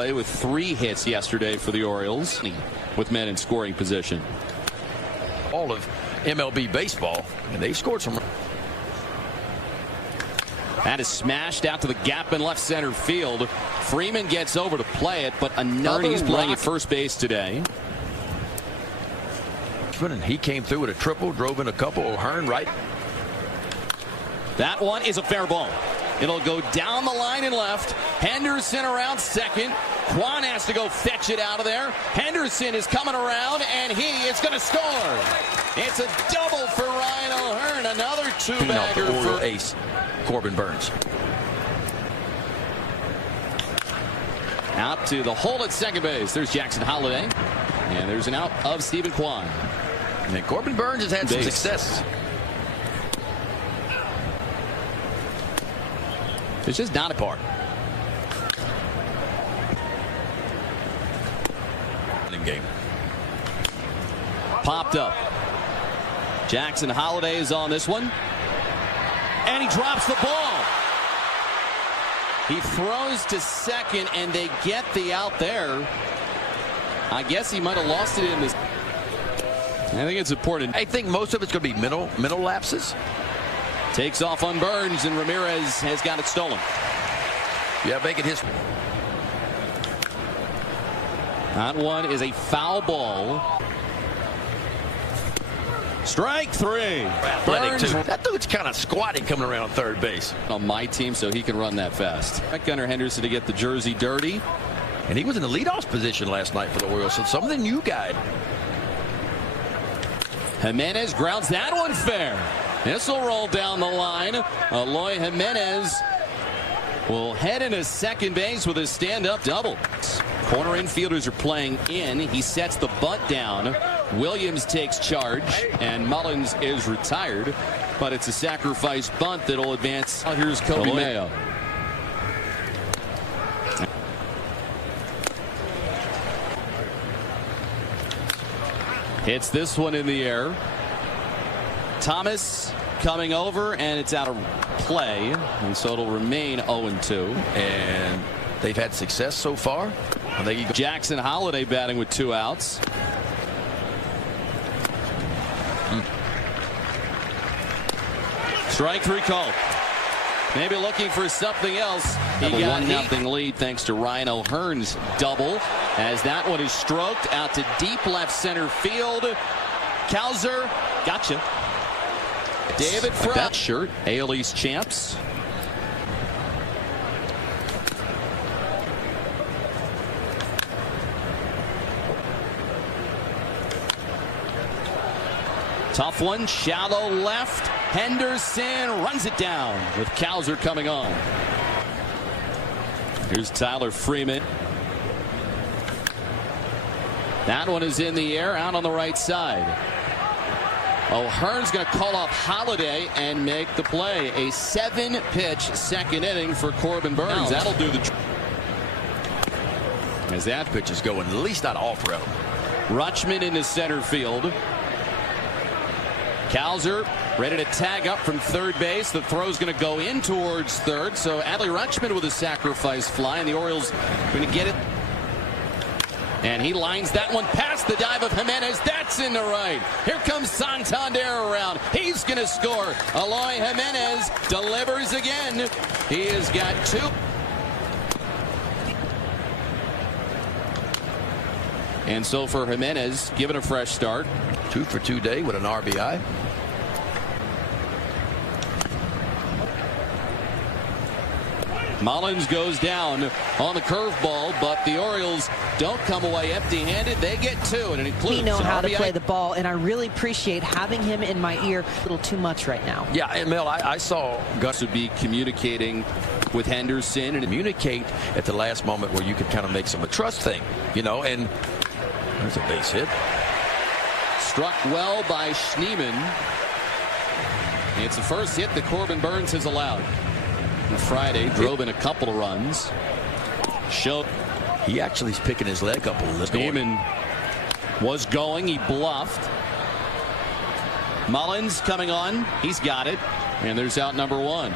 With 3 hits yesterday for the Orioles, with men in scoring position. All of MLB baseball, and they've scored some. That is smashed out to the gap in left center field. Freeman gets over to play it, but another he's playing at first base today. And he came through with a triple, drove in a couple. O'Hearn right. That one is a fair ball. It'll go down the line and left. Henderson around second. Kwan has to go fetch it out of there. Henderson is coming around, and he is going to score. It's a double for Ryan O'Hearn. Another 2-bagger for ace, Corbin Burns. Out to the hole at second base. There's Jackson Holliday. And there's an out of Stephen Kwan. And Corbin Burns has had some success. It's just not a part. Game. Popped up. Jackson Holliday is on this one. And he drops the ball. He throws to second, and they get the out there. I guess he might have lost it in this. I think it's important. I think most of it's going to be mental lapses. Takes off on Burns, and Ramirez has got it stolen. Yeah, making his. That one is a foul ball. Strike 3. Burns. That dude's kind of squatting coming around third base. On my team, so he can run that fast. Gunnar Henderson to get the jersey dirty. And he was in the leadoff position last night for the Orioles, so some of the new guy. Jimenez grounds that one fair. This will roll down the line. Eloy Jimenez will head into second base with a stand-up double. Corner infielders are playing in. He sets the bunt down. Williams takes charge, and Mullins is retired. But it's a sacrifice bunt that will advance. Here's Kobe Mayo. Hits this one in the air. Thomas coming over, and it's out of play, and so it'll remain 0-2. And they've had success so far. I think Jackson Holliday batting with 2 outs. Strike 3 called. Maybe looking for something else. He got a 1-0 lead thanks to Ryan O'Hearn's double, as that one is stroked out to deep left center field. Cowser, gotcha. David Frye. That shirt, AL East champs. Tough one, shallow left. Henderson runs it down with Cowser coming on. Here's Tyler Freeman. That one is in the air, out on the right side. O'Hearn's going to call off Holliday and make the play. A 7-pitch second inning for Corbin Burns. That'll do the trick. As that pitch is going, at least not off route. Rutschman into center field. Cowser ready to tag up from third base. The throw's going to go in towards third. So Adley Rutschman with a sacrifice fly, and the Orioles going to get it. And he lines that one past the dive of Jimenez. That's in the right. Here comes Santander around. He's going to score. Eloy Jimenez delivers again. He has got 2. And so for Jimenez, given a fresh start. 2 for 2 day with an RBI. Mullins goes down on the curveball, but the Orioles don't come away empty-handed. They get 2, and it includes. We know how to play the ball, and I really appreciate having him in my ear a little too much right now. Yeah, and Mel, I saw Gus would be communicating with Henderson and communicate at the last moment where you could kind of make some a trust thing, you know, and there's a base hit. Struck well by Schneemann. It's the first hit that Corbin Burns has allowed. And Friday drove in a couple of runs. He actually is picking his leg up a little. Schneemann was going. He bluffed. Mullins coming on. He's got it. And there's out number 1.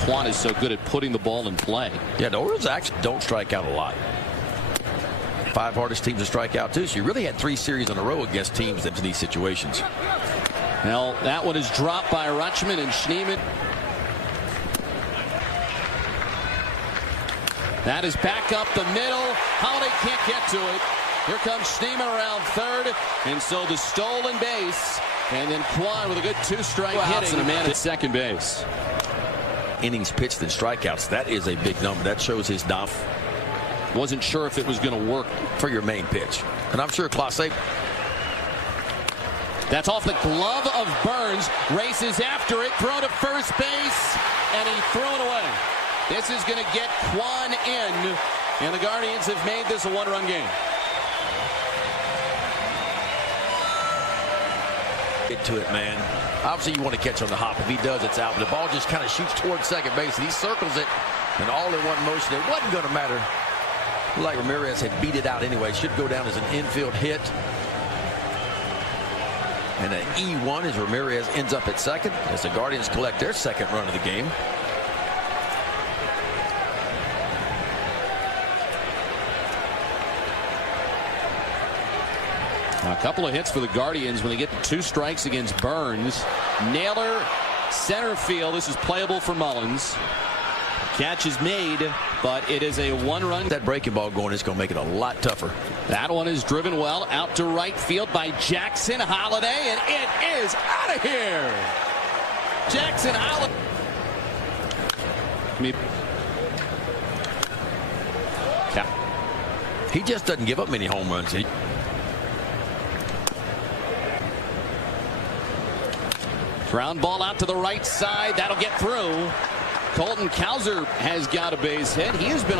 Kwan is so good at putting the ball in play. Yeah, the Orioles actually don't strike out a lot. 5 hardest teams to strike out too. So you really had 3 series in a row against teams in these situations. Well, that one is dropped by Rutschman and Schneemann. That is back up the middle. Holiday can't get to it. Here comes Schneemann around third, and so the stolen base, and then Kwan with a good 2-strike hitting and a man at second base. Innings pitched and strikeouts, that is a big number. That shows his dominance. Wasn't sure if it was going to work for your main pitch, and I'm sure Clase. That's off the glove of Burns. Races after it, throw to first base, and he threw it away. This is going to get Kwan in, and the Guardians have made this a 1-run game. Get to it, man. Obviously, you want to catch on the hop. If he does, it's out. But the ball just kind of shoots towards second base, and he circles it, and all in one motion. It wasn't going to matter. Like Ramirez had beat it out anyway. Should go down as an infield hit. And an E1 as Ramirez ends up at second as the Guardians collect their second run of the game. A couple of hits for the Guardians when they get 2 strikes against Burns. Naylor, center field. This is playable for Mullins. Catch is made, but it is a 1-run. That breaking ball going is going to make it a lot tougher. That one is driven well out to right field by Jackson Holiday, and it is out of here. Jackson Holiday. He just doesn't give up many home runs. Ground ball out to the right side. That'll get through. Colton Cowser has got a base hit. He has been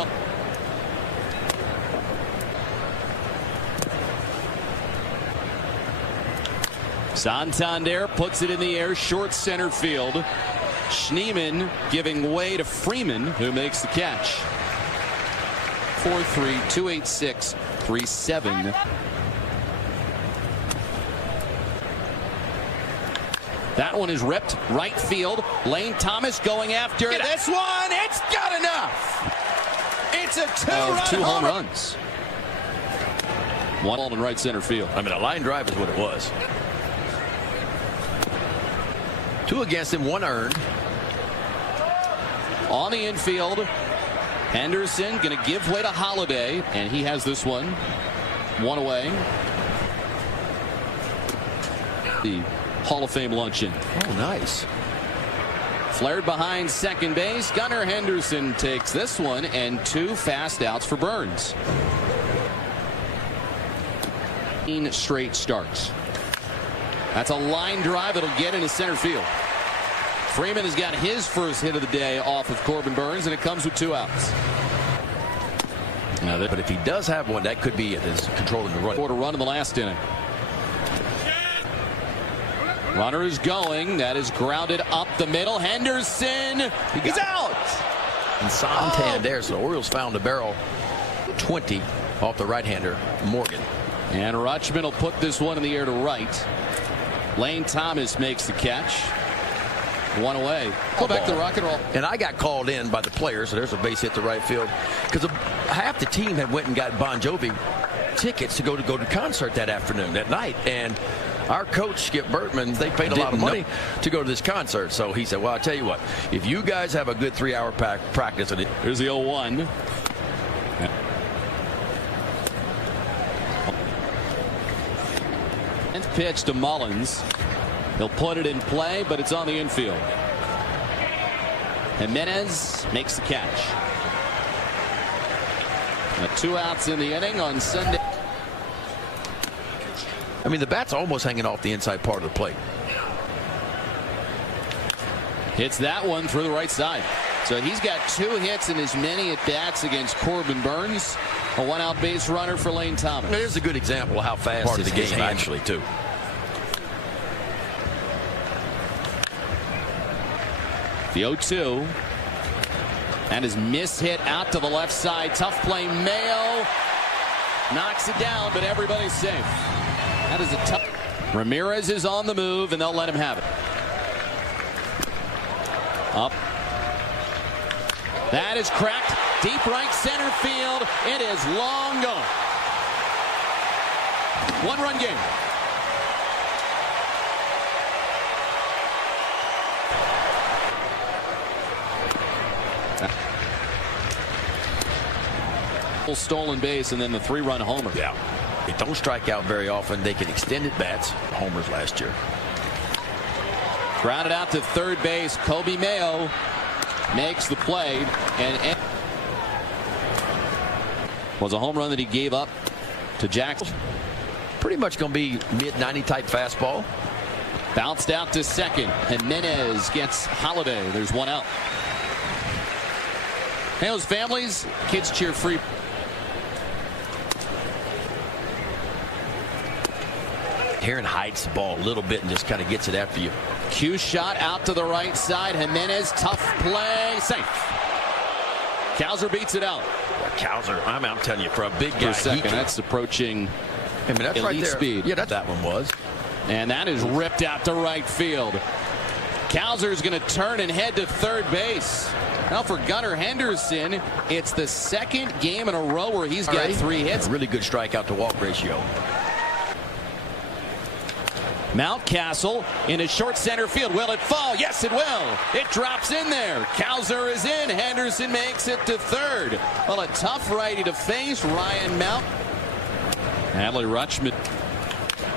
Santander puts it in the air, short center field. Schneemann giving way to Freeman, who makes the catch. 4-3, 2-8-6, 3-7. That one is ripped right field. Lane Thomas going after this one. It's got enough. It's a 2 home runs. 1 ball in right center field. I mean, a line drive is what it was. 2 against him, 1 earned. On the infield, Henderson going to give way to Holiday, and he has this one. 1 away. The Hall of Fame luncheon. Oh, nice. Flared behind second base. Gunnar Henderson takes this one, and 2 fast outs for Burns. 15 straight starts. That's a line drive. It'll get into center field. Freeman has got his first hit of the day off of Corbin Burns, and it comes with 2 outs. Now, but if he does have one, that could be it. Is controlling the run. Quarter run in the last inning. Runner is going. That is grounded up the middle. Henderson. He's out. And Santander. So the Orioles found the barrel. 20 off the right-hander, Morgan. And Rutschman will put this one in the air to right. Lane Thomas makes the catch. 1 away. Go back to the rock and roll. And I got called in by the players, so there's a base hit to right field. Because half the team had went and got Bon Jovi tickets to go to concert that afternoon, that night. And our coach, Skip Bertman, they paid a lot of money to go to this concert. So he said, well, I'll tell you what, if you guys have a good 3-hour practice. Here's the 0-1. Pitch to Mullins. He'll put it in play, but it's on the infield. Jimenez makes the catch. 2 outs in the inning on Sunday. I mean, the bat's almost hanging off the inside part of the plate. Hits that one through the right side. So he's got 2 hits in as many at bats against Corbin Burns. A 1-out base runner for Lane Thomas. There's a good example of how fast part of the game actually too. The 0-2. And his miss hit out to the left side. Tough play. Mayo knocks it down, but everybody's safe. That is a tough. Ramirez is on the move, and they'll let him have it. Up. That is cracked. Deep right center field. It is long gone. One-run game. Stolen base and then the 3-run homer. Yeah. They don't strike out very often. They can extend at bats. Homers last year. Grounded out to third base. Kobe Mayo makes the play, and was a home run that he gave up to Jackson. Pretty much going to be mid-90 type fastball. Bounced out to second. Jimenez gets Holiday. There's one out. Hey, those families, kids cheer free. Heron hides the ball a little bit and just kind of gets it after you. Q shot out to the right side. Jimenez, tough play, safe. Cowser beats it out. Yeah, Cowser, I'm telling you, for a big guy, second, that's approaching that's elite right there. Speed. Yeah, that one was. And that is ripped out to right field. Cowser is going to turn and head to third base. Now for Gunnar Henderson, it's the second game in a row where he's got 3 hits. A really good strikeout to walk ratio. Mountcastle in a short center field. Will it fall? Yes, it will. It drops in there. Cowser is in. Henderson makes it to third. Well, a tough righty to face, Ryan Mount. Adley Rutschman.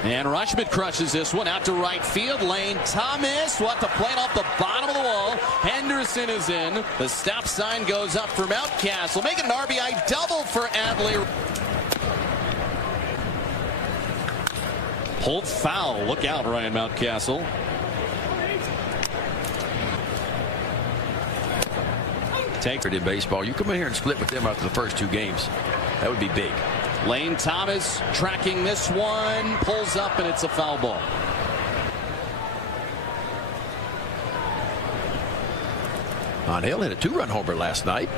And Rutschman crushes this one out to right field. Lane Thomas, what the plate off the bottom of the wall. Henderson is in. The stop sign goes up for Mountcastle, making an RBI double for Adley. Pulled foul. Look out, Ryan Mountcastle. Take it in baseball. You come in here and split with them after the first 2 games. That would be big. Lane Thomas tracking this one, pulls up, and it's a foul ball. On Hill hit a 2-run homer last night.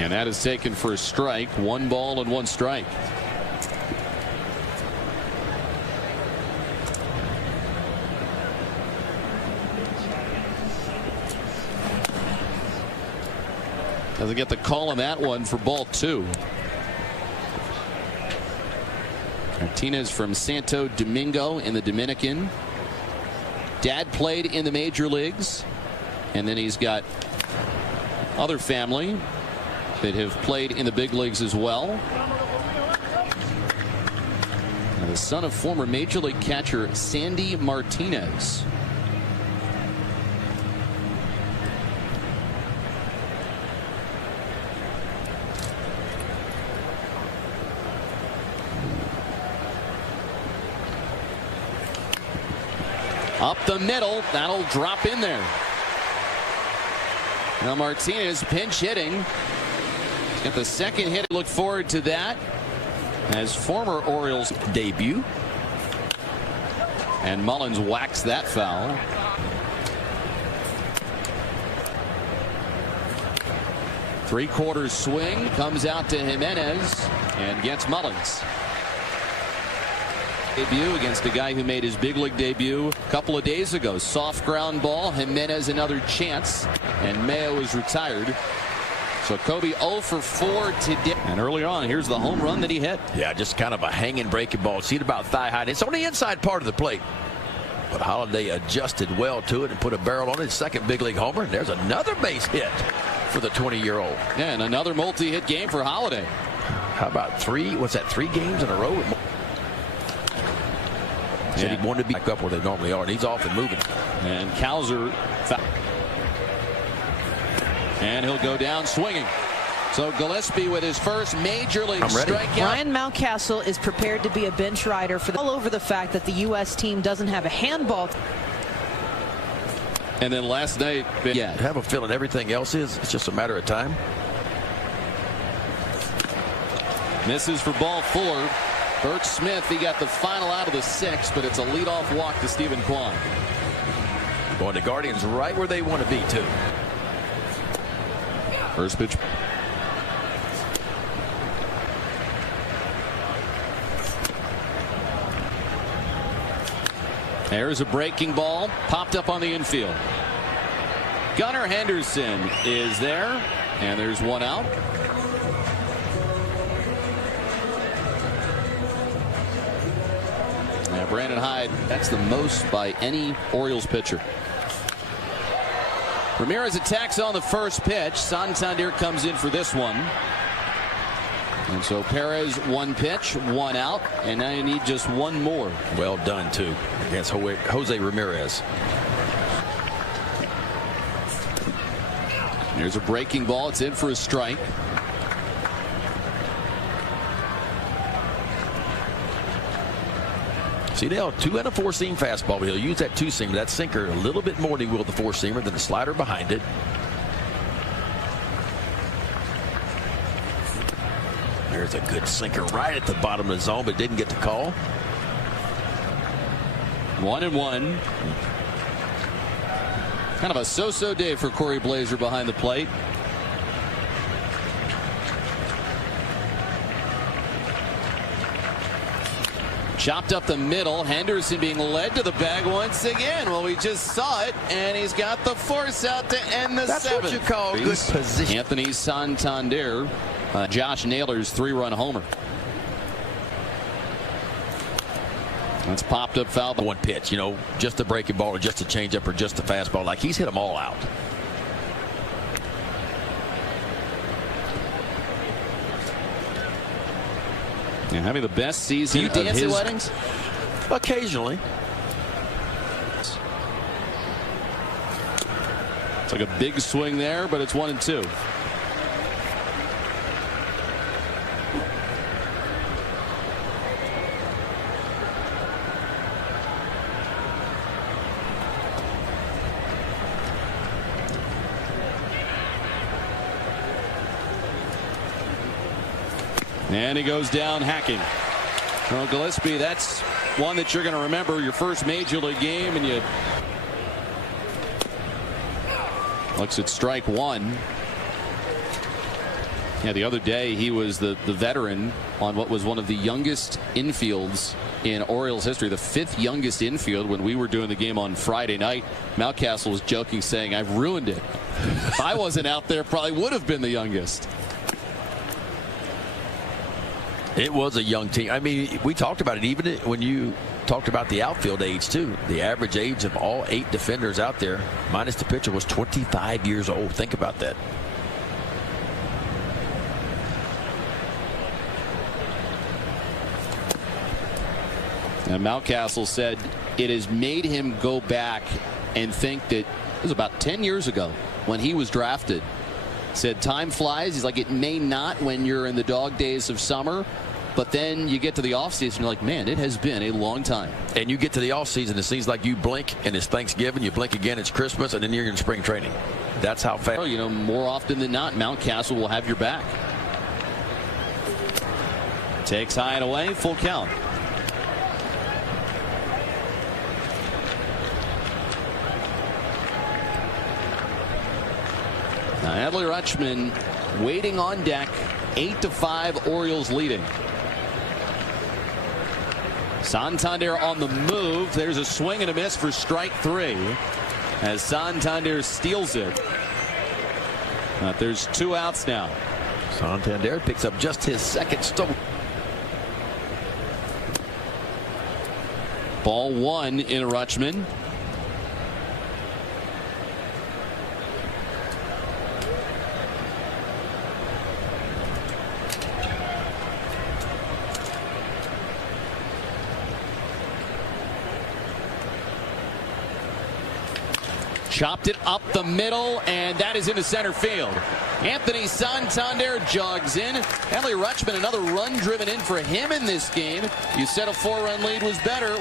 And that is taken for a strike. 1 ball and 1 strike. Doesn't get the call on that one for ball 2. Martinez from Santo Domingo in the Dominican. Dad played in the major leagues, and then he's got other family that have played in the big leagues as well. Now, the son of former major league catcher Sandy Martinez. Up the middle, that'll drop in there. Now Martinez pinch hitting. He's got the second hit. Look forward to that as former Orioles Debut. And Mullins whacks that foul. Three-quarters swing comes out to Jimenez and gets Mullins. Debut against a guy who made his big league debut a couple of days ago. Soft ground ball. Jimenez another chance, and Mayo is retired. So Kobe 0 for 4 today. And earlier on, here's the home run that he hit. Yeah, just kind of a hanging breaking ball. See it about thigh high. It's on the inside part of the plate. But Holiday adjusted well to it and put a barrel on it. Second big league homer. And there's another base hit for the 20-year-old. Yeah, and another multi-hit game for Holiday. How about 3 games in a row? Said he wanted to be back up where they normally are, and he's off and moving. And Cowser, and he'll go down swinging. So Gillespie with his first major league strikeout. Ryan Mountcastle is prepared to be a bench rider for all over the fact that the U.S. team doesn't have a handball. And then last night, I have a feeling everything else it's just a matter of time. Misses for ball 4. Bert Smith, he got the final out of the 6th, but it's a leadoff walk to Stephen Kwan. Going to Guardians right where they want to be, too. First pitch. There's a breaking ball popped up on the infield. Gunnar Henderson is there, and there's one out. Now Brandon Hyde, that's the most by any Orioles pitcher. Ramirez attacks on the first pitch. Santander comes in for this one. And so Perez, one pitch, one out, and now you need just one more. Well done, too, against Jose Ramirez. Here's a breaking ball. It's in for a strike. See, they'll 2 and a 4-seam fastball. He'll use that 2-seamer, that sinker, a little bit more than he will the 4-seamer, than the slider behind it. There's a good sinker right at the bottom of the zone, but didn't get the call. 1-1. Kind of a so-so day for Corey Blazer behind the plate. Chopped up the middle. Henderson being led to the bag once again. Well, we just saw it, and he's got the force out to end the That's seventh. what you call good position. Anthony Santander, Josh Naylor's 3-run homer. That's popped up foul. One pitch, just a breaking ball or just a changeup or just a fastball. Like, he's hit them all out. Yeah, having the best season. You dance at weddings? Occasionally. It's like a big swing there, but it's 1-2. And he goes down hacking. Well, Gillespie, that's one that you're going to remember, your first major league game, and you looks at strike one. Yeah, the other day he was the veteran on what was one of the youngest infields in Orioles history, the 5th youngest infield. When we were doing the game on Friday night, Mountcastle was joking, saying, "I've ruined it. If I wasn't out there, probably would have been the youngest." It was a young team. I mean, we talked about it even when you talked about the outfield age, too. The average age of all 8 defenders out there, minus the pitcher, was 25 years old. Think about that. And Mountcastle said it has made him go back and think that it was about 10 years ago when he was drafted. Said time flies. He's like, it may not when you're in the dog days of summer, but then you get to the offseason, you're like, man, it has been a long time. And you get to the offseason, it seems like you blink and it's Thanksgiving, you blink again, it's Christmas, and then you're in spring training. That's how fast. More often than not, Mountcastle will have your back. Takes high and away, full count. Now Adley Rutschman waiting on deck. 8-5 Orioles leading. Santander on the move. There's a swing and a miss for strike 3 as Santander steals it. There's 2 outs now. Santander picks up just his 2nd stolen. Ball 1 in Rutschman. Chopped it up the middle, and that is into center field. Anthony Santander jogs in. Adley Rutschman, another run driven in for him in this game. You said a 4-run lead was better.